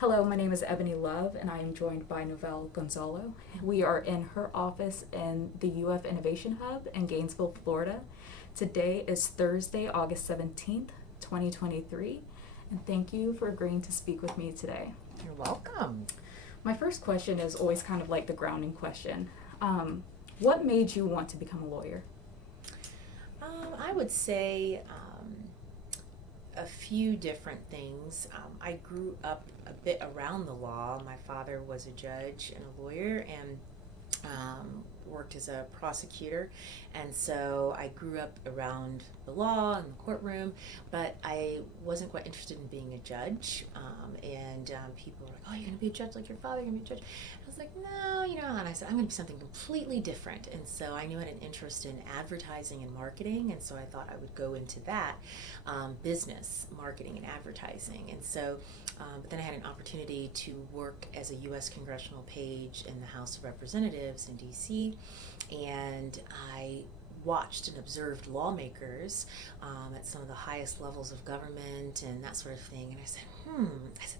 Hello, my name is Ebony Love, and I am joined by Nouvelle Gonzalo. We are in her office in the UF Innovation Hub in Gainesville, Florida. Today is Thursday, August 17th, 2023, and thank you for agreeing to speak with me today. You're welcome. My first question is always kind of like the grounding question. What made you want to become a lawyer? I would say a few different things. I grew up a bit around the law. My father was a judge and a lawyer and worked as a prosecutor, and so I grew up around the law and the courtroom, but I wasn't quite interested in being a judge. And people were like, "Oh, you're going to be a judge like your father? You're going to be a judge?" I was like, "No, And I said, "I'm going to be something completely different." And so I knew I had an interest in advertising and marketing, and so I thought I would go into that business, marketing and advertising. And so, but then I had an opportunity to work as a U.S. congressional page in the House of Representatives in D.C., and I watched and observed lawmakers at some of the highest levels of government and that sort of thing. And I said,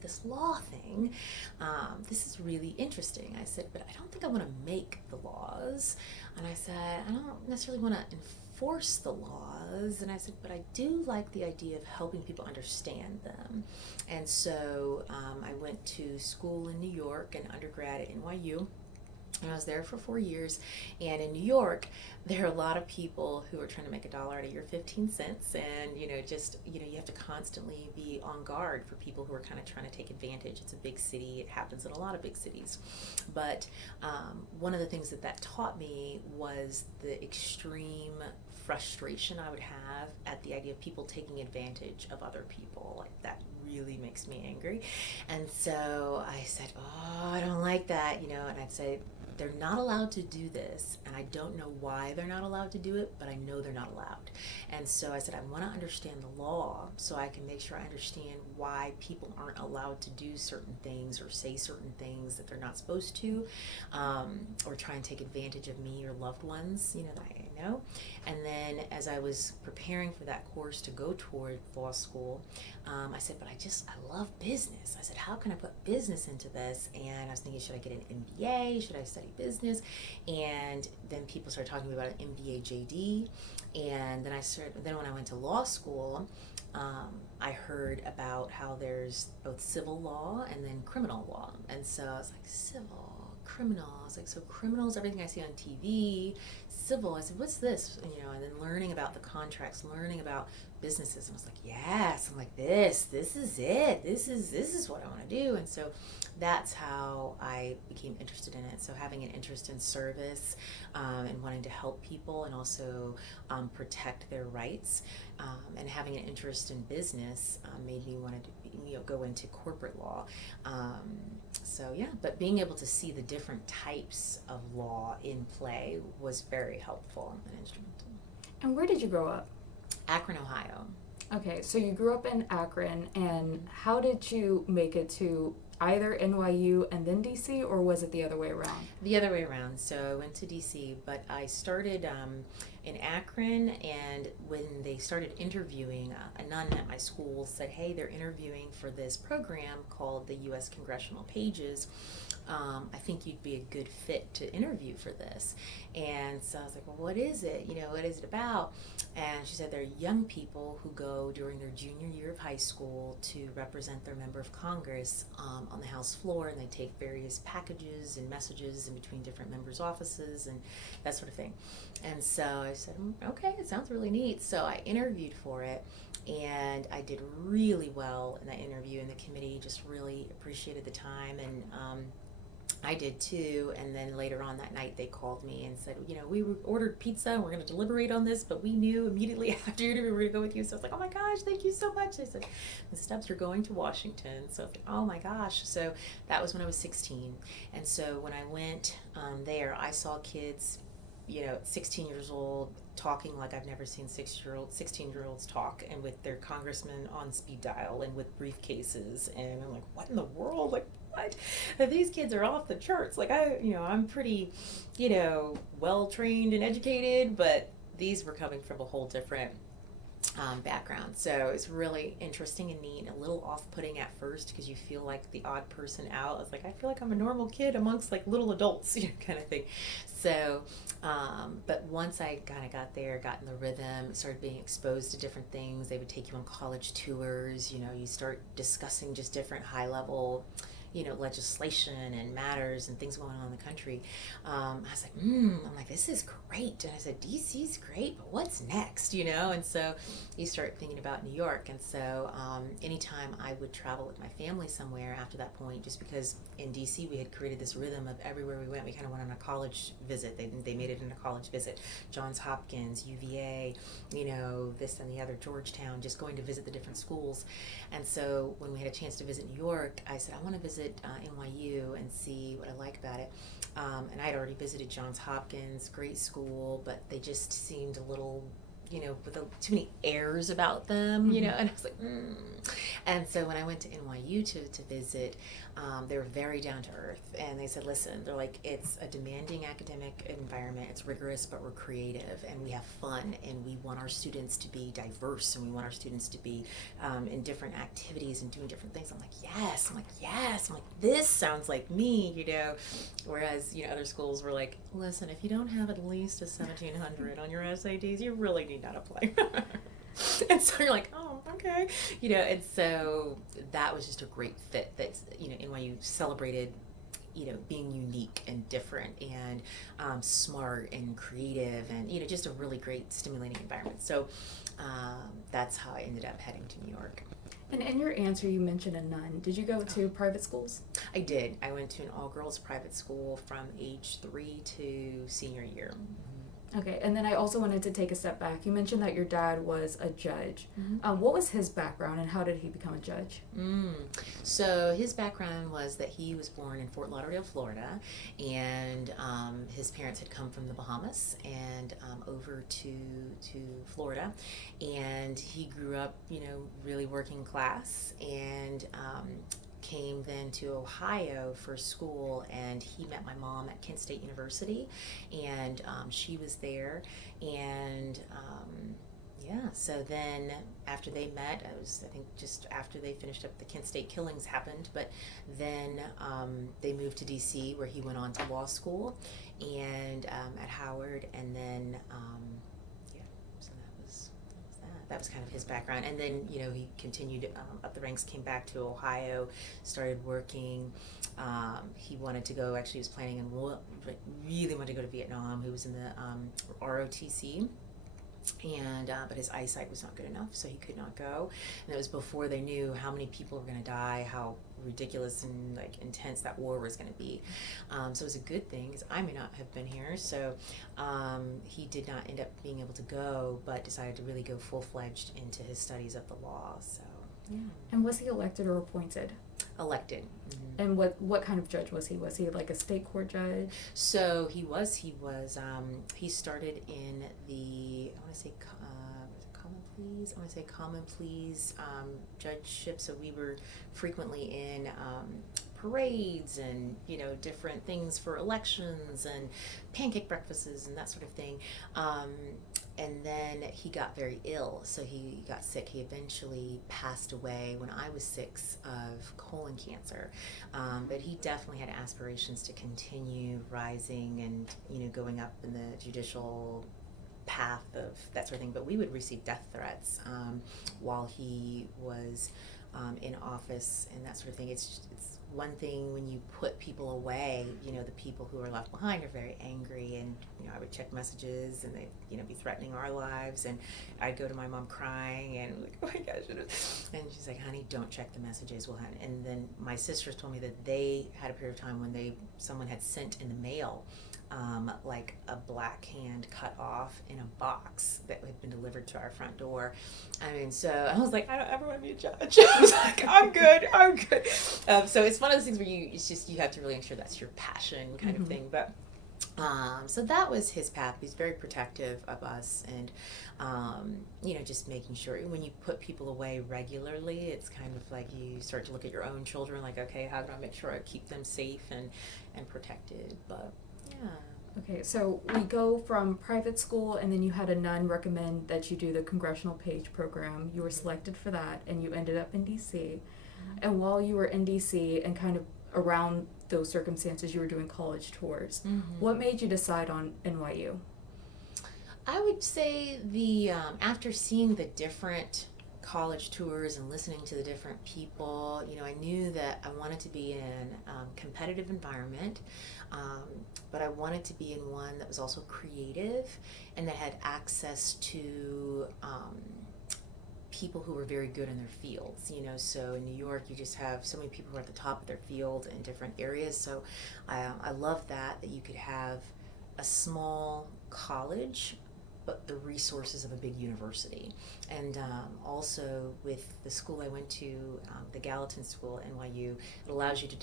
this law thing, this is really interesting. I said, but I don't think I want to make the laws. And I said, I don't necessarily want to enforce the laws. And I said, but I do like the idea of helping people understand them. And so I went to school in New York and undergrad at NYU. And I was there for 4 years, and in New York, there are a lot of people who are trying to make $1 out of your 15 cents, and you have to constantly be on guard for people who are kind of trying to take advantage. It's a big city. It happens in a lot of big cities. But one of the things that taught me was the extreme frustration I would have at the idea of people taking advantage of other people. Like, that really makes me angry. And so I said, oh, I don't like that, and I'd say, they're not allowed to do this, and I don't know why they're not allowed to do it, but I know they're not allowed. And so I said, I want to understand the law so I can make sure I understand why people aren't allowed to do certain things or say certain things that they're not supposed to, or try and take advantage of me or loved ones, that I know. And then as I was preparing for that course to go toward law school, I said, but I love business. I said, how can I put business into this? And I was thinking, should I get an MBA? Should I study business? And then people started talking to me about an MBA JD. And then when I went to law school, I heard about how there's both civil law and then criminal law. And so I was like, civil, criminal. I was like, so criminal is everything I see on TV. Civil, I said, what's this? And then learning about the contracts, learning about businesses, and I was like, yes, I'm like, this is it. This is what I want to do. And so that's how I became interested in it. So having an interest in service and wanting to help people and also protect their rights, and having an interest in business made me want to go into corporate law. But being able to see the different types of law in play was very helpful and instrumental. And where did you grow up? Akron, Ohio. Okay, so you grew up in Akron, and how did you make it to either NYU and then DC, or was it the other way around? The other way around. So I went to DC, but I started in Akron, and when they started interviewing, a nun at my school said, hey, they're interviewing for this program called the U.S. Congressional Pages. I think you'd be a good fit to interview for this. And so I was like, well, what is it? What is it about? And she said they're young people who go during their junior year of high school to represent their member of Congress on the House floor, and they take various packages and messages in between different members' offices and that sort of thing. And so I said, okay, it sounds really neat. So I interviewed for it, and I did really well in that interview, and the committee just really appreciated the time, and I did too. And then later on that night they called me and said, we ordered pizza and we're going to deliberate on this, but we knew immediately after your interview we were going to go with you. So I was like, oh my gosh, thank you so much. They said, the steps are going to Washington. So I was like, oh my gosh. So that was when I was 16. And so when I went there, I saw kids 16 years old talking like I've never seen 16-year-olds talk, and with their congressman on speed dial and with briefcases, and I'm like, what in the world? Like, what? These kids are off the charts. Like, I'm pretty, well trained and educated, but these were coming from a whole different background. So it's really interesting and neat, a little off-putting at first because you feel like the odd person out. It's like, I feel like I'm a normal kid amongst like little adults, kind of thing. So, but once I kind of got there, got in the rhythm, started being exposed to different things. They would take you on college tours, you start discussing just different high level legislation and matters and things going on in the country. I was like, I'm like, this is great. And I said, DC's great, but what's next, And so you start thinking about New York. And so anytime I would travel with my family somewhere after that point, just because in DC we had created this rhythm of everywhere we went, we kind of went on a college visit. They made it in a college visit. Johns Hopkins, UVA, this and the other, Georgetown, just going to visit the different schools. And so when we had a chance to visit New York, I said, I want to visit NYU and see what I like about it. And I'd already visited Johns Hopkins, great school, but they just seemed a little, with too many airs about them, and I was like, And so when I went to NYU to visit, they were very down to earth, and they said, listen, they're like, it's a demanding academic environment, it's rigorous, but we're creative, and we have fun, and we want our students to be diverse, and we want our students to be in different activities and doing different things. I'm like, yes, this sounds like me, whereas, other schools were like, listen, if you don't have at least a 1700 on your SATs, you really need not apply. And so you're like, oh, okay, and so that was just a great fit. That NYU celebrated, being unique and different and smart and creative and just a really great stimulating environment. So that's how I ended up heading to New York. And in your answer, you mentioned a nun. Did you go to private schools? I did. I went to an all-girls private school from age 3 to senior year. Okay, and then I also wanted to take a step back. You mentioned that your dad was a judge. What was his background and how did he become a judge? So his background was that he was born in Fort Lauderdale, Florida, and his parents had come from the Bahamas and over to Florida, and he grew up, really working class, and came then to Ohio for school, and he met my mom at Kent State University, and she was there, and so then after they met, I think just after they finished up, the Kent State killings happened, but then they moved to DC, where he went on to law school and at Howard, and then so that was kind of his background. And then he continued up the ranks, came back to Ohio, started working. He wanted to go, actually he was planning and really wanted to go to Vietnam. He was in the ROTC, and but his eyesight was not good enough, so he could not go. And it was before they knew how many people were going to die, how ridiculous and like intense that war was going to be. So it was a good thing, because I may not have been here. So he did not end up being able to go, but decided to really go full-fledged into his studies of the law. So yeah. And was he elected or appointed? Elected. And what kind of judge was he? Was he like a state court judge? So he he started in the, I want to say common pleas judgeship. So we were frequently in parades and different things for elections and pancake breakfasts and that sort of thing. And then he got very ill, so he got sick. He eventually passed away when I was 6 of colon cancer. But he definitely had aspirations to continue rising and going up in the judicial path of that sort of thing. But we would receive death threats while he was in office and that sort of thing. It's one thing when you put people away, the people who are left behind are very angry, and I would check messages and they'd be threatening our lives, and I'd go to my mom crying and like, oh my gosh, and she's like, honey, don't check the messages. And then my sisters told me that they had a period of time when someone had sent in the mail like a black hand cut off in a box that had been delivered to our front door. I mean, so I was like, I don't ever want to be a judge. I was like, I'm good. So it's one of those things where you have to really ensure that's your passion kind of thing. But so that was his path. He's very protective of us, and just making sure when you put people away regularly, it's kind of like you start to look at your own children, like, okay, how do I make sure I keep them safe and protected? But yeah. Okay, so we go from private school, and then you had a nun recommend that you do the Congressional Page program. You were selected for that, and you ended up in DC. And while you were in DC and kind of around those circumstances, you were doing college tours. What made you decide on NYU? I would say after seeing the different college tours and listening to the different people, I knew that I wanted to be in a competitive environment, but I wanted to be in one that was also creative and that had access to people who were very good in their fields. So in New York you just have so many people who are at the top of their field in different areas. So I love that you could have a small college but the resources of a big university. And also with the school I went to, the Gallatin School at NYU, it allows you to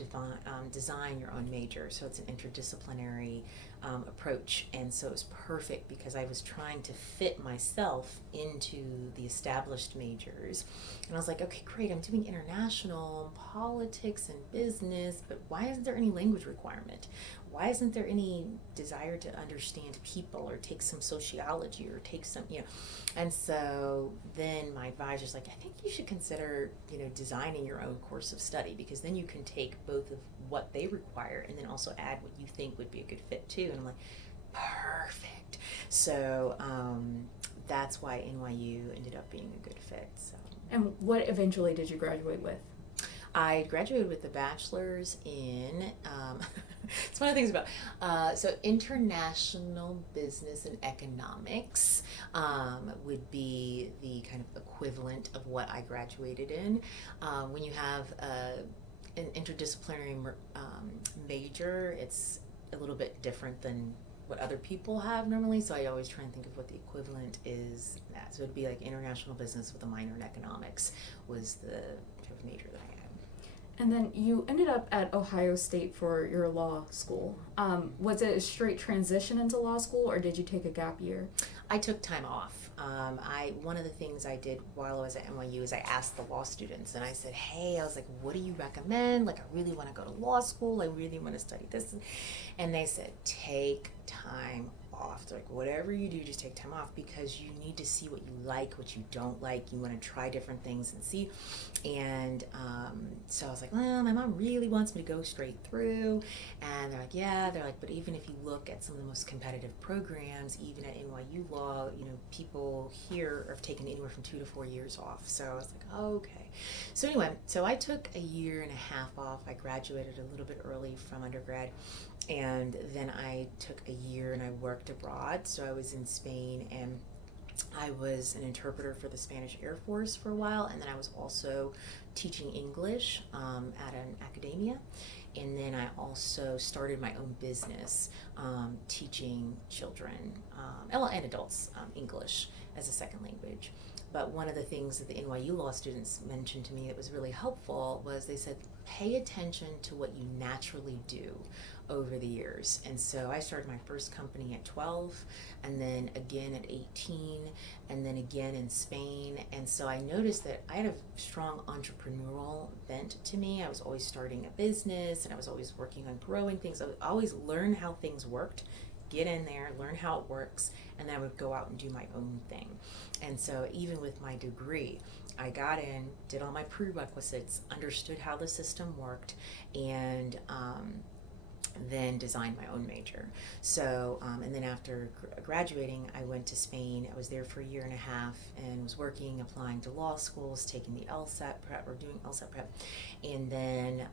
design your own major. So it's an interdisciplinary approach. And so it was perfect because I was trying to fit myself into the established majors. And I was like, okay, great, I'm doing international politics and business, but why isn't there any language requirement? Why isn't there any desire to understand people or take some sociology or take some, And so then my advisor's like, I think you should consider, designing your own course of study, because then you can take both of what they require and then also add what you think would be a good fit too. And I'm like, perfect. So that's why NYU ended up being a good fit. So. And what eventually did you graduate with? I graduated with a bachelor's in, it's one of the things about, so international business and economics would be the kind of equivalent of what I graduated in. When you have an interdisciplinary major, it's a little bit different than what other people have normally, so I always try and think of what the equivalent is. So it'd be like international business with a minor in economics was the type of major that I had. And then you ended up at Ohio State for your law school. Was it a straight transition into law school, or did you take a gap year? I took time off. One of the things I did while I was at NYU is I asked the law students, and I said, hey, I was like, what do you recommend? Like, I really want to go to law school. I really want to study this. And they said, take time off. They're like, whatever you do, just take time off, because you need to see what you like, what you don't like. You want to try different things and see. And so I was like, well, my mom really wants me to go straight through. And they're like, yeah. They're like, but even if you look at some of the most competitive programs, even at NYU Law, people here have taken anywhere from 2 to 4 years off. So I was like, oh, okay. So anyway, so I took a year and a half off. I graduated a little bit early from undergrad. And then I took a year and I worked abroad. So I was in Spain, and I was an interpreter for the Spanish Air Force for a while. And then I was also teaching English at an academia. And then I also started my own business teaching children and adults English as a second language. But one of the things that the NYU law students mentioned to me that was really helpful was they said, pay attention to what you naturally do over the years. And so I started my first company at 12, and then again at 18, and then again in Spain. And so I noticed that I had a strong entrepreneurial bent to me. I was always starting a business, and I was always working on growing things. I would always learn how things worked, get in there, learn how it works, and then I would go out and do my own thing. And so even with my degree, I got in, did all my prerequisites, understood how the system worked, and then designed my own major. So, and then after graduating, I went to Spain. I was there for a year and a half and was working, applying to law schools, taking the LSAT prep, or doing LSAT prep, and then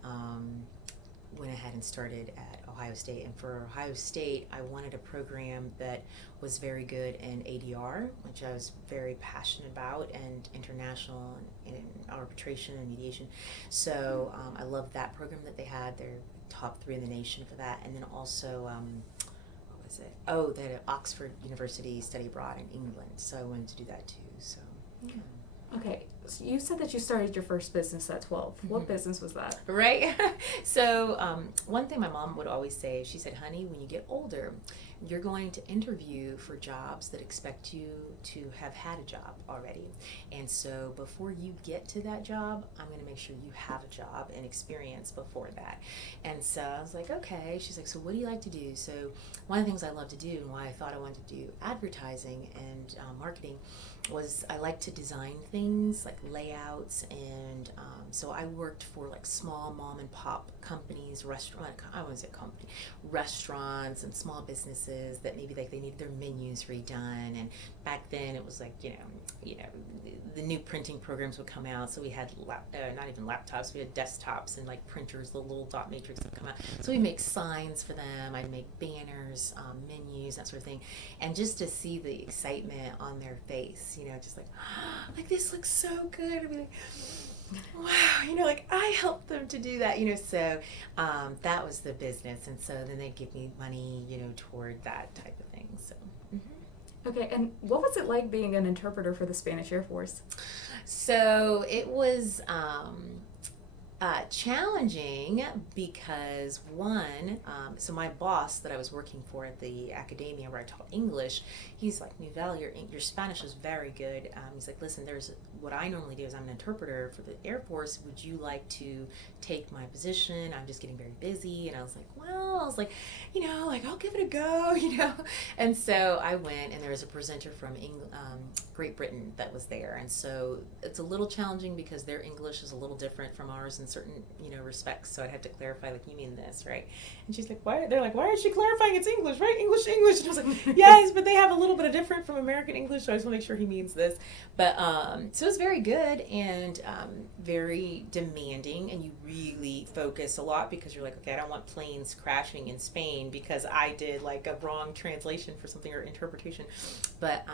went ahead and started at Ohio State. And for Ohio State, I wanted a program that was very good in ADR, which I was very passionate about, and international and arbitration and mediation. So I loved that program that they had. They're top 3 in the nation for that. And then also, what was it? Oh, they had an Oxford University study abroad in England. So I wanted to do that too. So, yeah. Okay, so you said that you started your first business at 12. Mm-hmm. What business was that? Right? So one thing my mom would always say, she said, honey, when you get older, you're going to interview for jobs that expect you to have had a job already. And so before you get to that job, I'm going to make sure you have a job and experience before that. And so I was like, okay. She's like, so what do you like to do? So one of the things I love to do and why I thought I wanted to do advertising and marketing was I like to design things like layouts, and so I worked for like small mom and pop companies, restaurants and small businesses that maybe like they needed their menus redone. And back then it was like the new printing programs would come out, so we had not even laptops, we had desktops and like printers, the little dot matrix would come out, so we make signs for them. I'd make banners, menus, that sort of thing, and just to see the excitement on their face, just like this looks so good. I'd be like, wow, like I helped them to do that, so that was the business. And so then they'd give me money, toward that type of thing. So Okay, and what was it like being an interpreter for the Spanish Air Force? So it was challenging because so my boss that I was working for at the academia where I taught English, he's like, Nouvelle, your Spanish is very good. He's like, listen, what I normally do is I'm an interpreter for the Air Force. Would you like to take my position? I'm just getting very busy. And I was like, I'll give it a go, And so I went, and there was a presenter from Great Britain that was there. And so it's a little challenging because their English is a little different from ours in certain, respects. So I had to clarify, like, you mean this, right? And she's like, why? They're like, why is she clarifying it's English, right? English. And I was like, yes, but they have a little bit of different from American English, so I just want to make sure he means this. But so it was very good and very demanding, and you really focus a lot because you're like, okay, I don't want planes crashing in Spain because I did like a wrong translation for something or interpretation. But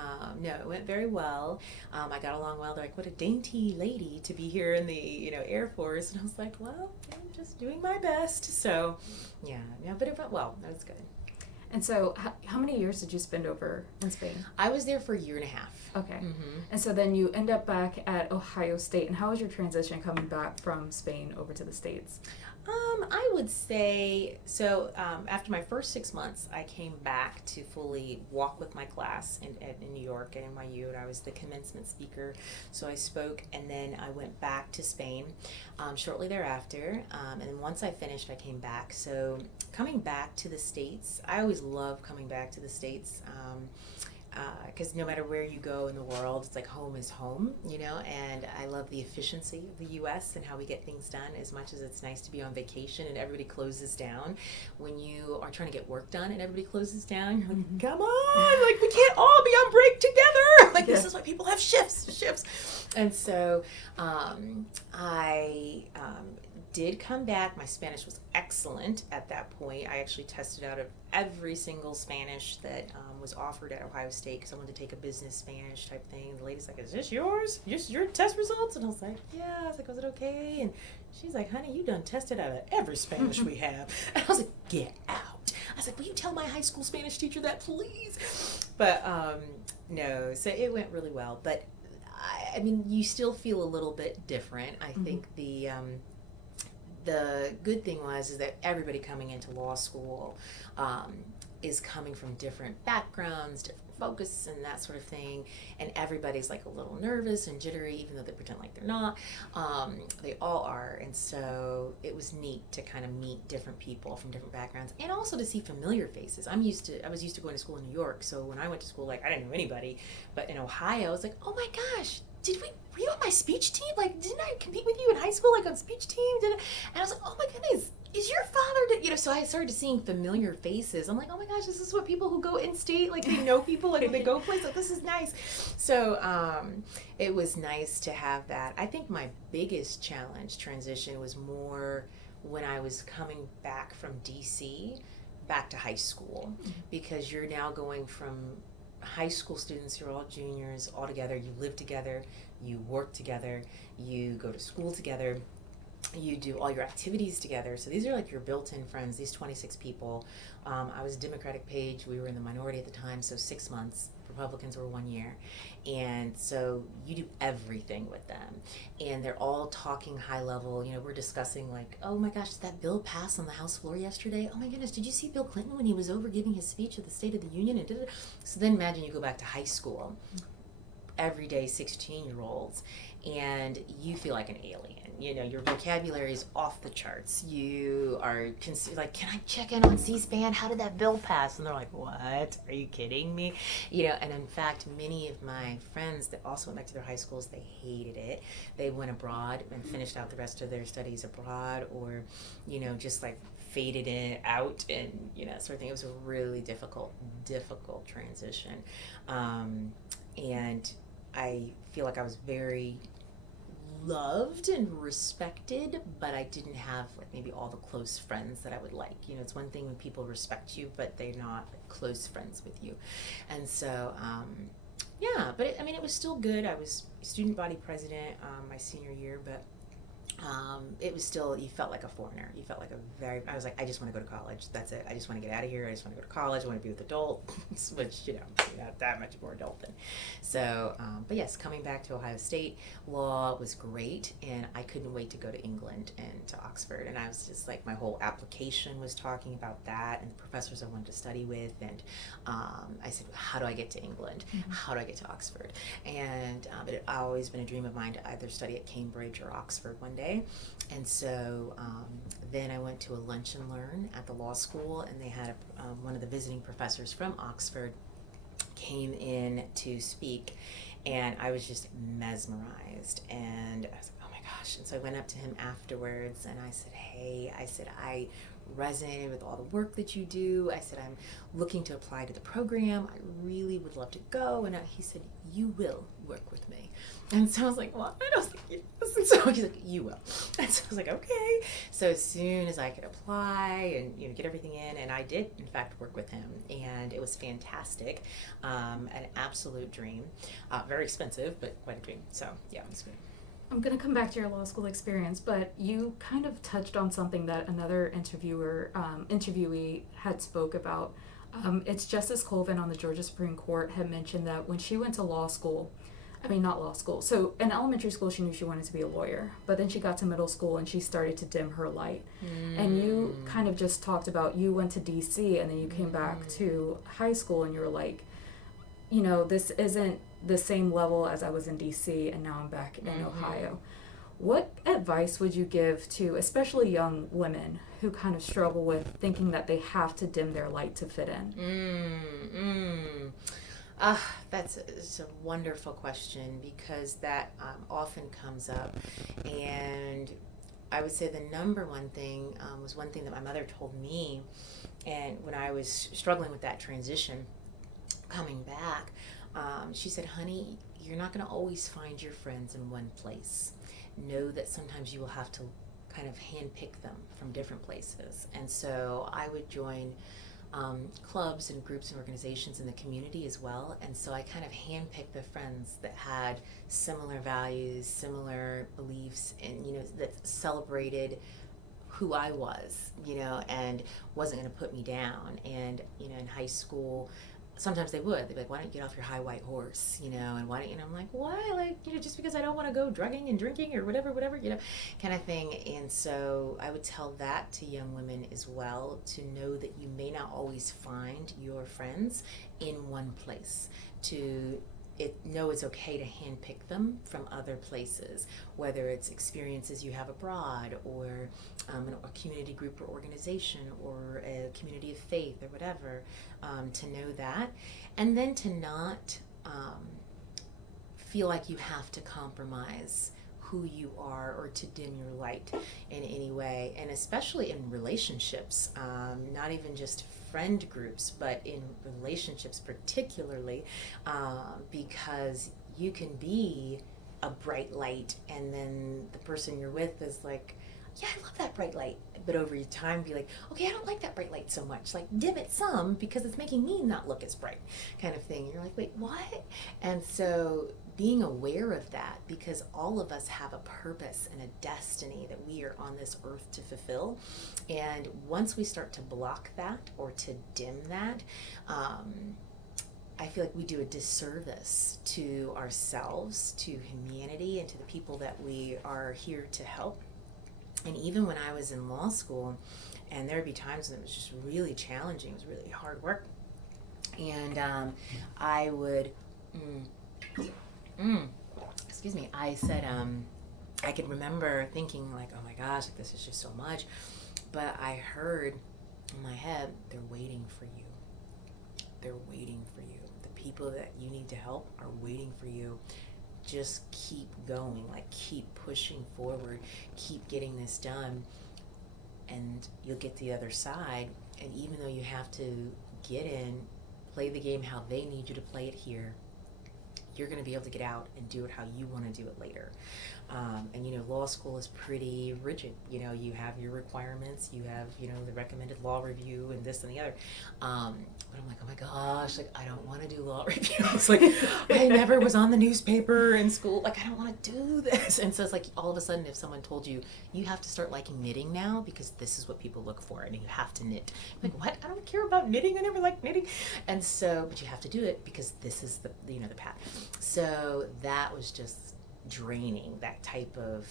no, it went very well. I got along well. They're like, what a dainty lady to be here in the Air Force. And I was like, well, I'm just doing my best. So yeah, but it went well. That was good. And so how many years did you spend over in Spain? I was there for a year and a half. Okay. Mm-hmm. And so then you end up back at Ohio State. And how was your transition coming back from Spain over to the States? I would say, so after my first 6 months, I came back to fully walk with my class in New York at NYU, and I was the commencement speaker. So I spoke, and then I went back to Spain shortly thereafter. And then once I finished, I came back. So coming back to the States, I always love coming back to the States. Because no matter where you go in the world, it's like home is home, and I love the efficiency of the U.S. and how we get things done. As much as it's nice to be on vacation and everybody closes down, when you are trying to get work done and everybody closes down, you're like, come on, like we can't all be on break together. Like this is why people have shifts. And so I did come back. My Spanish was excellent at that point. I actually tested out of every single Spanish that was offered at Ohio State because I wanted to take a business Spanish type thing. The lady's like, is this yours? Your test results? And I was like, yeah. I was like, was it okay? And she's like, honey, you done tested out of every Spanish we have. And I was like, get out. I was like, will you tell my high school Spanish teacher that, please? But no, so it went really well. But I mean, you still feel a little bit different. I think the good thing is that everybody coming into law school is coming from different backgrounds, different focus and that sort of thing, and everybody's like a little nervous and jittery, even though they pretend like they're not. They all are, and so it was neat to kind of meet different people from different backgrounds, and also to see familiar faces. I was used to going to school in New York, so when I went to school, like I didn't know anybody, but in Ohio, I was like, oh my gosh, were you on my speech team? Like, didn't I compete with you in high school, like on speech team? And I was like, oh my goodness, is your father, so I started seeing familiar faces. I'm like, oh my gosh, this is what people who go in state, like they know people, like when they go places, like this is nice. So it was nice to have that. I think my biggest transition was more when I was coming back from DC back to high school, because you're now going from high school students who are all juniors all together. You live together, you work together, you go to school together, you do all your activities together. So these are like your built-in friends, these 26 people. I was a Democratic page. We were in the minority at the time, so 6 months Republicans were 1 year. And so you do everything with them. And they're all talking high level. You know, we're discussing like, oh my gosh, did that bill pass on the House floor yesterday? Oh my goodness, did you see Bill Clinton when he was over giving his speech at the State of the Union? And so then imagine you go back to high school, everyday 16-year-olds, and you feel like an alien. You know, your vocabulary is off the charts. You are like, can I check in on C-SPAN? How did that bill pass? And they're like, what? Are you kidding me? You know, and in fact, many of my friends that also went back to their high schools, they hated it. They went abroad and finished out the rest of their studies abroad, or, you know, just like faded it out and, you know, sort of thing. It was a really difficult transition. And I feel like I was very loved and respected, but I didn't have like maybe all the close friends that I would like. You know, it's one thing when people respect you, but they're not like close friends with you. And so, yeah, but I mean, it was still good. I was student body president my senior year, but it was still, you felt like a foreigner. You felt like I was like, I just want to go to college. That's it. I just want to get out of here. I just want to go to college. I want to be with adults, which, you know, you're not that much more adult than. So, but yes, coming back to Ohio State, law was great. And I couldn't wait to go to England and to Oxford. And I was just like, my whole application was talking about that and the professors I wanted to study with. And I said, how do I get to England? Mm-hmm. How do I get to Oxford? And it had always been a dream of mine to either study at Cambridge or Oxford one day. And so then I went to a lunch and learn at the law school, and they had one of the visiting professors from Oxford came in to speak, and I was just mesmerized, and I was like, oh my gosh. And so I went up to him afterwards, and I said, hey, I resonated with all the work that you do. I said, I'm looking to apply to the program. I really would love to go. And he said, you will work with me. And so I was like, what? I was like, yes. And so he's like, you will. And so I was like, okay. So as soon as I could apply and, you know, get everything in, and I did in fact work with him, and it was fantastic. An absolute dream. Very expensive, but quite a dream. So yeah, it was good. I'm going to come back to your law school experience, but you kind of touched on something that another interviewee had spoke about. It's Justice Colvin on the Georgia Supreme Court had mentioned that when she went to not law school. So in elementary school, she knew she wanted to be a lawyer, but then she got to middle school and she started to dim her light. And you kind of just talked about, you went to DC and then you came back to high school and you were like, you know, this isn't the same level as I was in DC, and now I'm back in Ohio. What advice would you give to especially young women who kind of struggle with thinking that they have to dim their light to fit in? It's a wonderful question, because that often comes up. And I would say the number one thing was one thing that my mother told me, and when I was struggling with that transition coming back, she said, honey, you're not going to always find your friends in one place. Know that sometimes you will have to kind of handpick them from different places. And so I would join clubs and groups and organizations in the community as well. And so I kind of handpicked the friends that had similar values, similar beliefs, and, you know, that celebrated who I was, you know, and wasn't going to put me down. And, you know, in high school, sometimes they would. They'd be like, why don't you get off your high white horse, you know, and why don't you, and I'm like, why? Like, you know, just because I don't want to go drugging and drinking or whatever, you know, kind of thing. And so I would tell that to young women as well, to know that you may not always find your friends in one place, know it's okay to handpick them from other places, whether it's experiences you have abroad, or a community group or organization, or a community of faith or whatever, to know that, and then to not feel like you have to compromise who you are or to dim your light in any way, and especially in relationships, not even just friend groups, but in relationships particularly, because you can be a bright light, and then the person you're with is like, yeah, I love that bright light, but over time be like, okay, I don't like that bright light so much, like dim it some because it's making me not look as bright, kind of thing. And you're like, wait, what? And so being aware of that, because all of us have a purpose and a destiny that we are on this earth to fulfill. And once we start to block that or to dim that, I feel like we do a disservice to ourselves, to humanity, and to the people that we are here to help. And even when I was in law school, and there would be times when it was just really challenging, it was really hard work, and I would, excuse me, I said, I could remember thinking like, oh my gosh, like this is just so much, but I heard in my head, they're waiting for you. They're waiting for you. The people that you need to help are waiting for you. Just keep going, like keep pushing forward, keep getting this done, and you'll get to the other side. And even though you have to get in, play the game how they need you to play it here, you're going to be able to get out and do it how you want to do it later. And you know, law school is pretty rigid. You know, you have your requirements, you have, you know, the recommended law review and this and the other. But I'm like, oh my gosh, like I don't want to do law reviews. Like I never was on the newspaper in school. Like I don't want to do this. And so it's like all of a sudden, if someone told you, you have to start liking knitting now because this is what people look for and you have to knit. I'm like, what? I don't care about knitting. I never liked knitting. And so, but you have to do it because this is the, you know, the path. So that was just draining, that type of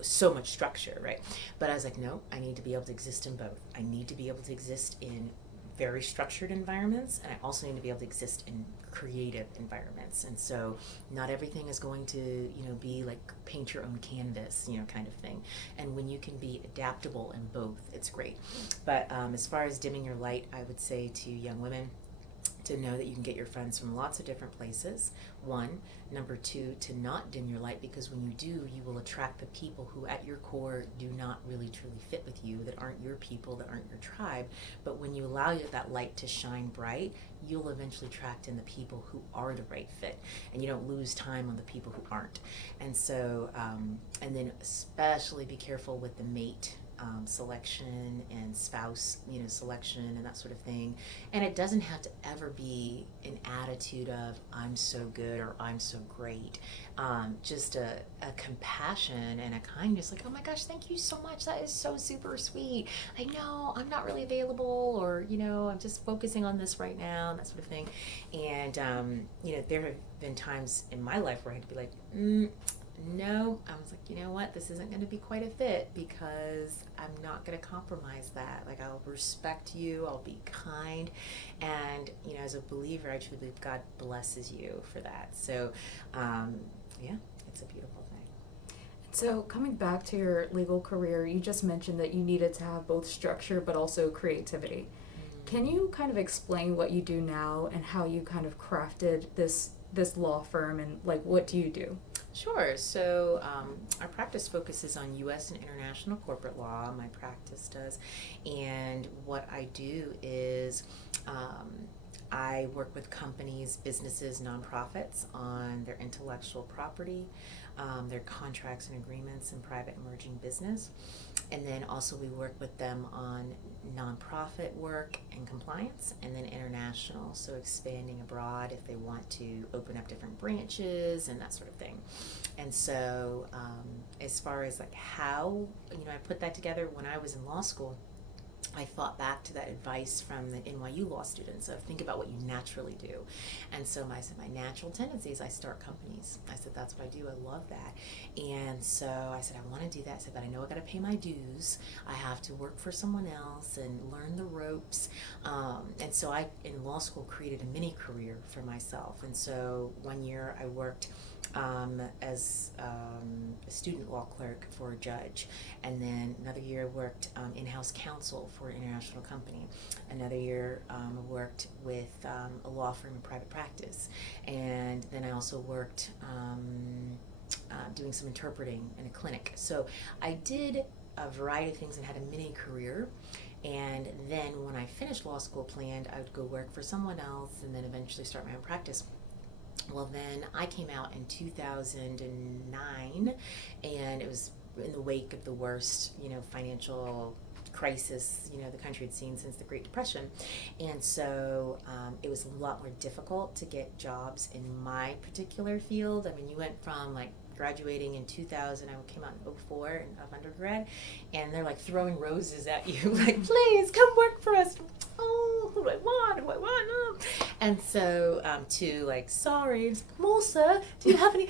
so much structure, right? But I was like, no, I need to be able to exist in both. I need to be able to exist in very structured environments, and I also need to be able to exist in creative environments. And so not everything is going to, you know, be like paint your own canvas, you know, kind of thing. And when you can be adaptable in both, it's great. But as far as dimming your light, I would say to young women, to know that you can get your friends from lots of different places, one. Number two, to not dim your light, because when you do, you will attract the people who at your core do not really truly fit with you, that aren't your people, that aren't your tribe. But when you allow that light to shine bright, you'll eventually attract in the people who are the right fit, and you don't lose time on the people who aren't. And so, and then especially be careful with the mate selection and spouse, you know, selection and that sort of thing. And it doesn't have to ever be an attitude of I'm so good or I'm so great. Just a compassion and a kindness, like, oh my gosh, thank you so much. That is so super sweet. I know I'm not really available, or, you know, I'm just focusing on this right now, and that sort of thing. And, you know, there have been times in my life where I had to be like, no, I was like, you know what, this isn't going to be quite a fit, because I'm not going to compromise that. Like, I'll respect you, I'll be kind, and, you know, as a believer, I truly believe God blesses you for that. So, yeah, it's a beautiful thing. So coming back to your legal career, you just mentioned that you needed to have both structure but also creativity. Can you kind of explain what you do now and how you kind of crafted this law firm, and like what do you do? Sure. So our practice focuses on U.S. and international corporate law. My practice does. And what I do is I work with companies, businesses, nonprofits on their intellectual property, their contracts and agreements in private emerging business. And then also we work with them on nonprofit work and compliance, and then international, so expanding abroad if they want to open up different branches and that sort of thing. And so as far as like how, you know, I put that together, when I was in law school, I thought back to that advice from the NYU law students of think about what you naturally do. And so I said, my natural tendency is I start companies. I said, that's what I do. I love that. And so I said, I want to do that. I said, but I know I got to pay my dues. I have to work for someone else and learn the ropes. And so I, in law school, created a mini career for myself. And so one year I worked as a student law clerk for a judge, and then another year worked in-house counsel for an international company. Another year worked with a law firm in private practice, and then I also worked doing some interpreting in a clinic. So I did a variety of things and had a mini career. And then when I finished law school, planned I would go work for someone else and then eventually start my own practice. Well, then I came out in 2009, and it was in the wake of the worst, you know, financial crisis, you know, the country had seen since the Great Depression. And so it was a lot more difficult to get jobs in my particular field. I mean, you went from like graduating in 2000, I came out in 04 of undergrad, and they're like throwing roses at you, like, please come work for us. Oh, what do I want? What do I want? And so, to like, sorry, Melissa, do you have any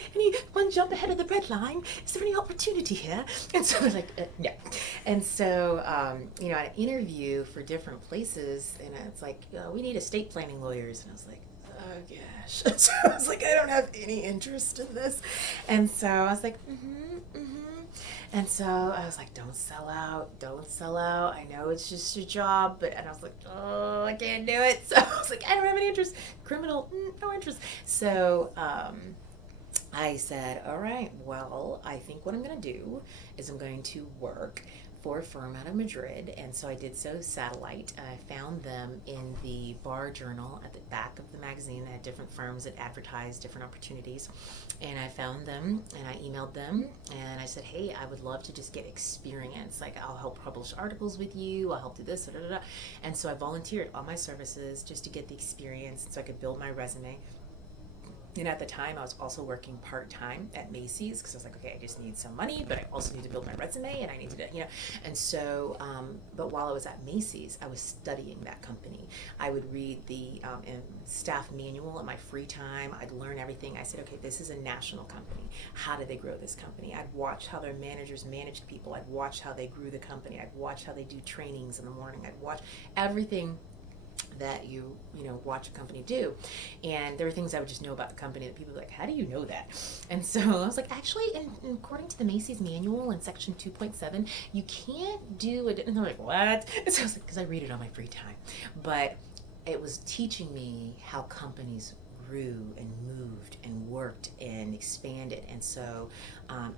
one jump ahead of the red line? Is there any opportunity here? And so I was like, no. And so, you know, I interview for different places, and it's like, we need estate planning lawyers. And I was like, oh gosh. So I was like, I don't have any interest in this. And so I was like, and so I was like, don't sell out, don't sell out. I know it's just your job, but, and I was like, oh, I can't do it. So I was like, I don't have any interest. Criminal, no interest. So I said, all right, well, I think what I'm going to do is I'm going to work for a firm out of Madrid, and so I did so satellite. I found them in the Bar Journal at the back of the magazine. They had different firms that advertised different opportunities, and I found them and I emailed them and I said, hey, I would love to just get experience. Like, I'll help publish articles with you. I'll help do this. Da, da, da. And so I volunteered all my services just to get the experience so I could build my resume. And at the time, I was also working part-time at Macy's because I was like, okay, I just need some money, but I also need to build my resume, and I need to, you know. And so, but while I was at Macy's, I was studying that company. I would read the staff manual in my free time. I'd learn everything. I said, okay, this is a national company. How did they grow this company? I'd watch how their managers managed people. I'd watch how they grew the company. I'd watch how they do trainings in the morning. I'd watch everything that you know, watch a company do. And there were things I would just know about the company that people were like, how do you know that? And so I was like, actually, according to the Macy's manual in section 2.7, you can't do it. And they're like, what? And so I was like, because I read it on my free time. But it was teaching me how companies grew and moved and worked and expanded. And so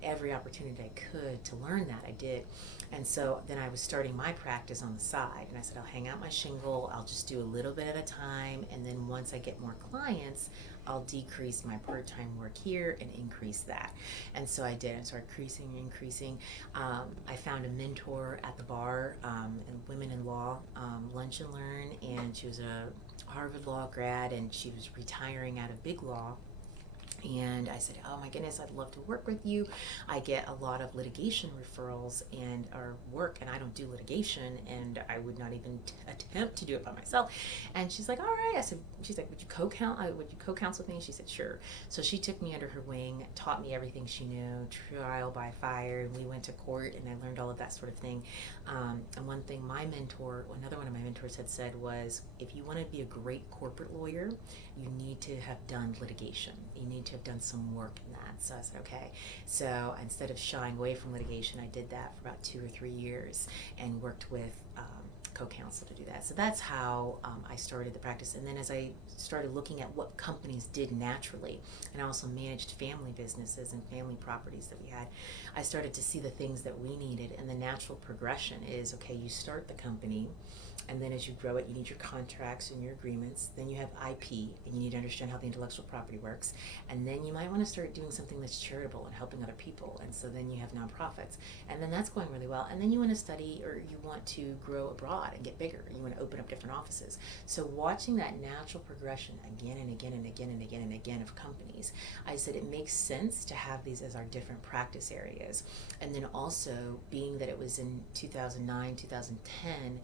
every opportunity I could to learn that, I did. And so then I was starting my practice on the side, and I said, I'll hang out my shingle, I'll just do a little bit at a time, and then once I get more clients, I'll decrease my part-time work here and increase that. And so I did. I started increasing. I found a mentor at the bar, in Women in Law, Lunch and Learn, and she was a Harvard Law grad, and she was retiring out of big law. And I said, oh my goodness, I'd love to work with you. I get a lot of litigation referrals and our work, and I don't do litigation, and I would not even attempt to do it by myself. And she's like, all right. I said, she's like, would you co-counsel with me? She said, sure. So she took me under her wing, taught me everything she knew, trial by fire, and we went to court, and I learned all of that sort of thing. And one thing another one of my mentors had said was, if you want to be a great corporate lawyer, you need to have done litigation. You need to have done some work in that. So I said, okay. So instead of shying away from litigation, I did that for about 2 or 3 years and worked with co-counsel to do that. So that's how I started the practice. And then as I started looking at what companies did naturally, and I also managed family businesses and family properties that we had, I started to see the things that we needed. And the natural progression is, okay, you start the company, and then as you grow it, you need your contracts and your agreements. Then you have IP, and you need to understand how the intellectual property works. And then you might want to start doing something that's charitable and helping other people. And so then you have nonprofits. And then that's going really well. And then you want to study, or you want to grow abroad and get bigger. You want to open up different offices. So watching that natural progression again and again and again and again and again of companies, I said it makes sense to have these as our different practice areas. And then also, being that it was in 2009, 2010,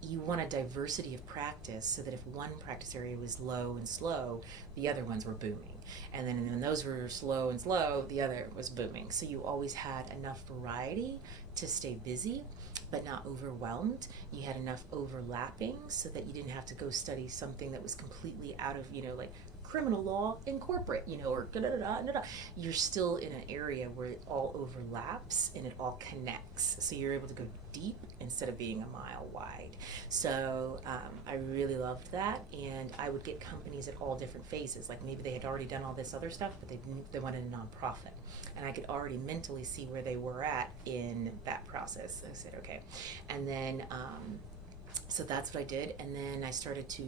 you want a diversity of practice so that if one practice area was low and slow, the other ones were booming. And then when those were slow and slow, the other was booming. So you always had enough variety to stay busy, but not overwhelmed. You had enough overlapping so that you didn't have to go study something that was completely out of, like criminal law in corporate, or da-da-da-da-da. You're still in an area where it all overlaps and it all connects. So you're able to go deep instead of being a mile wide. So I really loved that, and I would get companies at all different phases. Like maybe they had already done all this other stuff, but they wanted a nonprofit, and I could already mentally see where they were at in that process. I said, okay, and then so that's what I did, and then I started to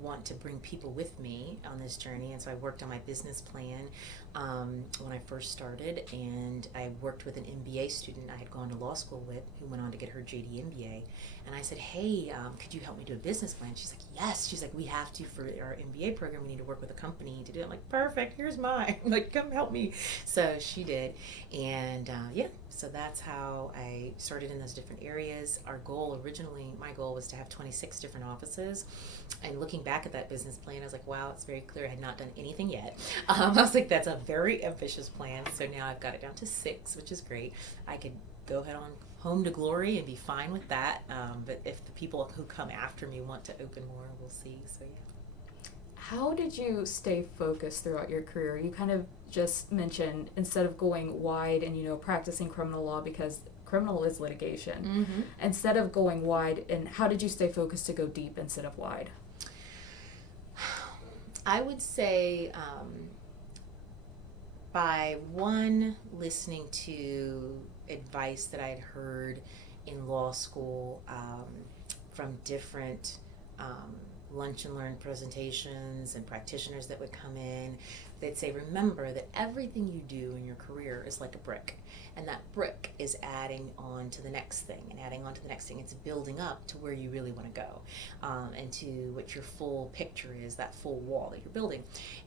want to bring people with me on this journey, and so I worked on my business plan, when I first started, and I worked with an MBA student I had gone to law school with who went on to get her JD MBA. And I said, hey, could you help me do a business plan? She's like, yes. She's like, we have to for our MBA program. We need to work with a company to do it. I'm like, perfect. Here's mine. Like, come help me. So she did. And yeah, so that's how I started in those different areas. Our goal originally, my goal was to have 26 different offices. And looking back at that business plan, I was like, wow, it's very clear I had not done anything yet. I was like, that's a very ambitious plan. So now I've got it down to 6, which is great. I could go head on home to glory and be fine with that. But if the people who come after me want to open more, we'll see. So yeah. How did you stay focused throughout your career? You kind of just mentioned instead of going wide and, practicing criminal law because criminal is litigation. Mm-hmm. Instead of going wide, and how did you stay focused to go deep instead of wide? I would say by one, listening to advice that I had heard in law school from different lunch and learn presentations and practitioners that would come in. They'd say, remember that everything you do in your career is like a brick. And that brick is adding on to the next thing and adding on to the next thing. It's building up to where you really want to go and to what your full picture is, that full wall that you're building.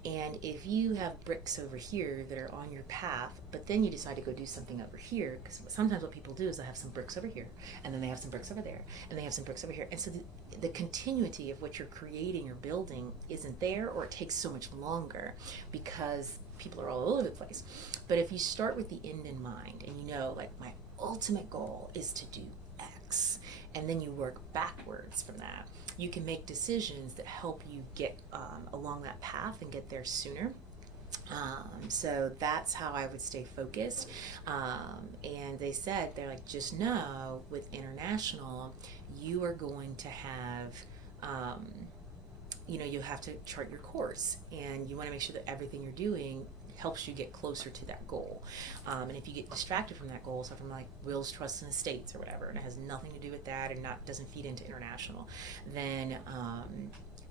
And if you have bricks over here that are on your path, but then you decide to go do something over here, because sometimes what people do is they have some bricks over here, and then they have some bricks over there, and they have some bricks over here. And so the continuity of what you're creating or building isn't there, or it takes so much longer because people are all over the place. But if you start with the end in mind and like my ultimate goal is to do X, and then you work backwards from that, you can make decisions that help you get along that path and get there sooner. So that's how I would stay focused. And they said, they're like, just know with international, you are going to have you have to chart your course, and you want to make sure that everything you're doing helps you get closer to that goal. And if you get distracted from that goal, so from like wills, trusts, and estates or whatever, and it has nothing to do with that and doesn't feed into international, then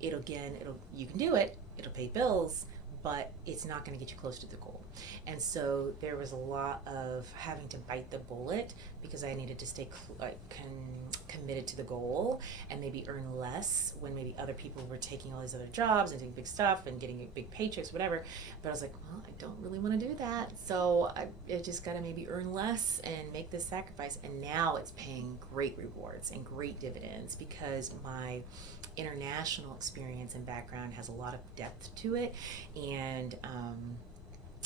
you can do it, it'll pay bills, but it's not going to get you close to the goal. And so there was a lot of having to bite the bullet because I needed to stay committed to the goal and maybe earn less when maybe other people were taking all these other jobs and doing big stuff and getting big paychecks, whatever. But I was like, well, I don't really want to do that. So I just got to maybe earn less and make this sacrifice. And now it's paying great rewards and great dividends because my international experience and background has a lot of depth to it, and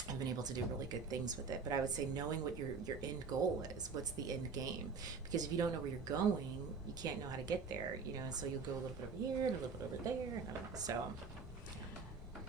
I've been able to do really good things with it. But I would say knowing what your end goal is, what's the end game, because if you don't know where you're going, you can't know how to get there, and so you'll go a little bit over here and a little bit over there,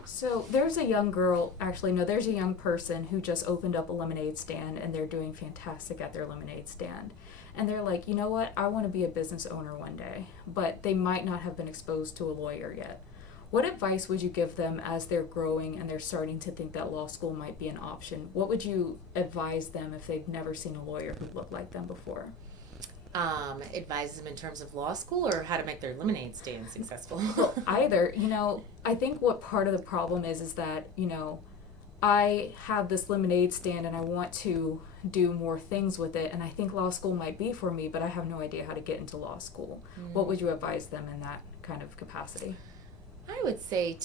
So there's a young girl, actually no, there's a young person who just opened up a lemonade stand, and they're doing fantastic at their lemonade stand. And they're like, you know what, I want to be a business owner one day, but they might not have been exposed to a lawyer yet. What advice would you give them as they're growing and they're starting to think that law school might be an option? What would you advise them if they've never seen a lawyer who looked like them before? Advise them in terms of law school or how to make their lemonade stand successful? Well, either. I think what part of the problem is that, I have this lemonade stand and I want to do more things with it, and I think law school might be for me, but I have no idea how to get into law school. What would you advise them in that kind of capacity? I would say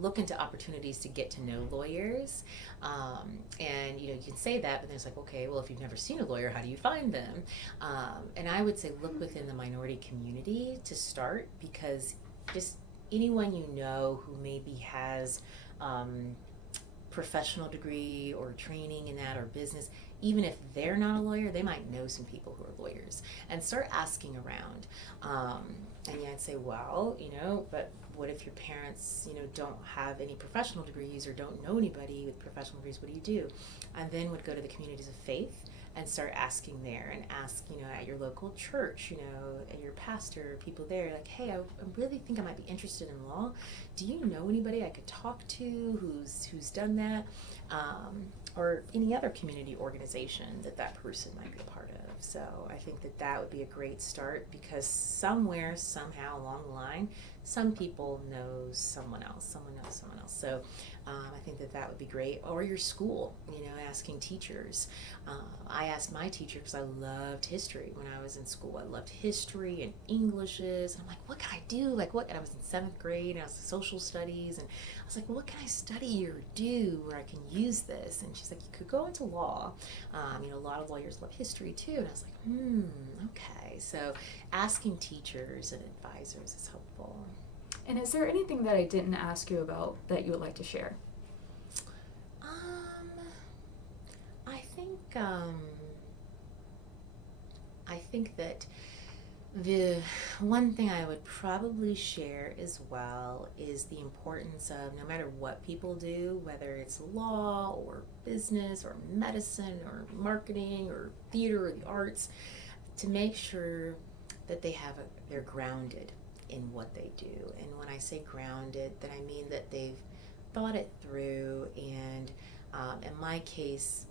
look into opportunities to get to know lawyers. And you can say that, but then it's like, okay, well, if you've never seen a lawyer, how do you find them? And I would say look within the minority community to start, because just anyone who maybe has professional degree or training in that or business, even if they're not a lawyer, they might know some people who are lawyers, and start asking around. And I'd say, well, but what if your parents, don't have any professional degrees or don't know anybody with professional degrees? What do you do? And then would go to the communities of faith and start asking there, and ask, at your local church, at your pastor, people there, like, hey, I really think I might be interested in law. Do you know anybody I could talk to who's done that? Or any other community organization that person might be a part of. So I think that would be a great start, because somewhere, somehow along the line, some people know someone else, So I think that would be great. Or your school, asking teachers. I asked my teacher, because I loved history when I was in school. I loved history and Englishes. And I'm like, what can I do? Like, what? And I was in 7th grade, and I was in social studies. And I was like, well, what can I study or do where I can use this? And she's like, you could go into law. A lot of lawyers love history too. And I was like, okay. So asking teachers and advisors is helpful. And is there anything that I didn't ask you about that you would like to share? I think that the one thing I would probably share as well is the importance of, no matter what people do, whether it's law or business or medicine or marketing or theater or the arts, to make sure that they're grounded in what they do. And when I say grounded, then I mean that they've thought it through. And in my case,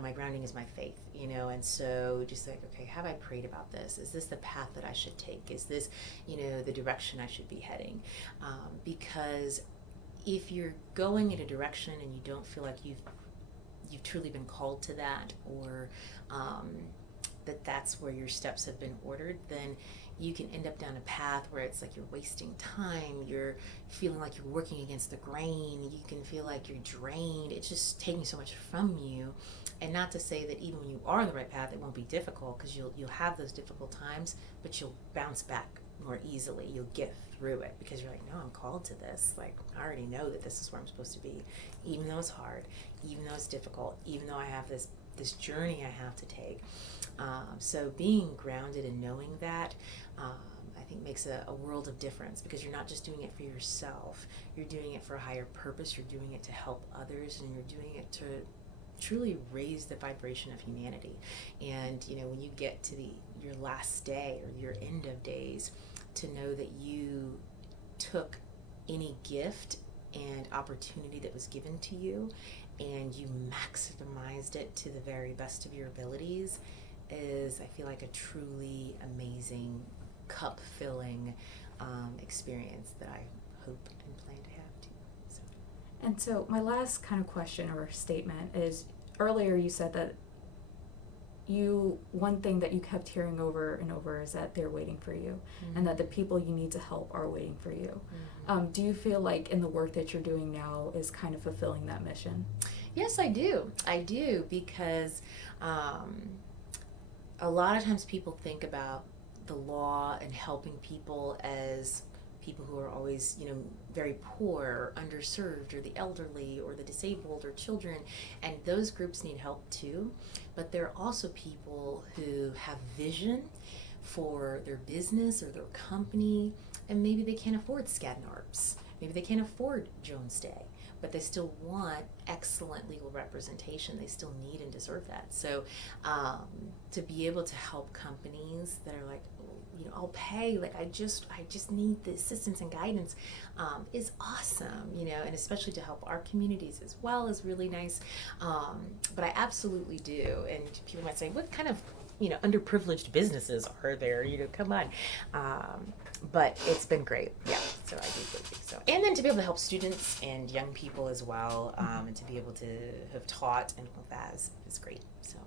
my grounding is my faith, and so just like, okay, have I prayed about this? Is this the path that I should take? Is this, the direction I should be heading? Because if you're going in a direction and you don't feel like you've truly been called to that, or that's where your steps have been ordered, then you can end up down a path where it's like you're wasting time, you're feeling like you're working against the grain, you can feel like you're drained, it's just taking so much from you. And not to say that even when you are on the right path, it won't be difficult, because you'll have those difficult times, but you'll bounce back more easily, you'll get through it, because you're like, no, I'm called to this, like, I already know that this is where I'm supposed to be, even though it's hard, even though it's difficult, even though I have this journey I have to take. So being grounded and knowing that, I think makes a world of difference, because you're not just doing it for yourself, you're doing it for a higher purpose, you're doing it to help others, and you're doing it to truly raise the vibration of humanity. And when you get to your last day or your end of days, to know that you took any gift and opportunity that was given to you and you maximized it to the very best of your abilities, is, I feel like, a truly amazing, cup-filling experience that I hope and plan to have too. So. And so my last kind of question or statement is, earlier you said that one thing that you kept hearing over and over is that they're waiting for you, and that the people you need to help are waiting for you. Do you feel like in the work that you're doing now is kind of fulfilling that mission? Yes, I do. Because a lot of times people think about the law and helping people as people who are always, very poor or underserved, or the elderly or the disabled or children, and those groups need help too. But there are also people who have vision for their business or their company, and maybe they can't afford Skadden Arps, maybe they can't afford Jones Day, but they still want excellent legal representation. They still need and deserve that. So to be able to help companies that are like, I'll pay, like, I just need the assistance and guidance, is awesome, and especially to help our communities as well is really nice. But I absolutely do. And people might say, what kind of, underprivileged businesses are there? Come on. But it's been great. Yeah. So I do think so. And then to be able to help students and young people as well, and to be able to have taught and all that is great. So.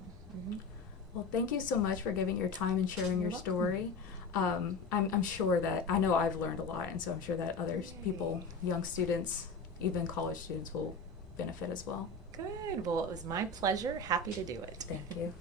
Well, thank you so much for giving your time and sharing your story. I'm sure that, I know I've learned a lot, and so I'm sure that other people, young students, even college students, will benefit as well. Good. Well, it was my pleasure. Happy to do it. Thank you.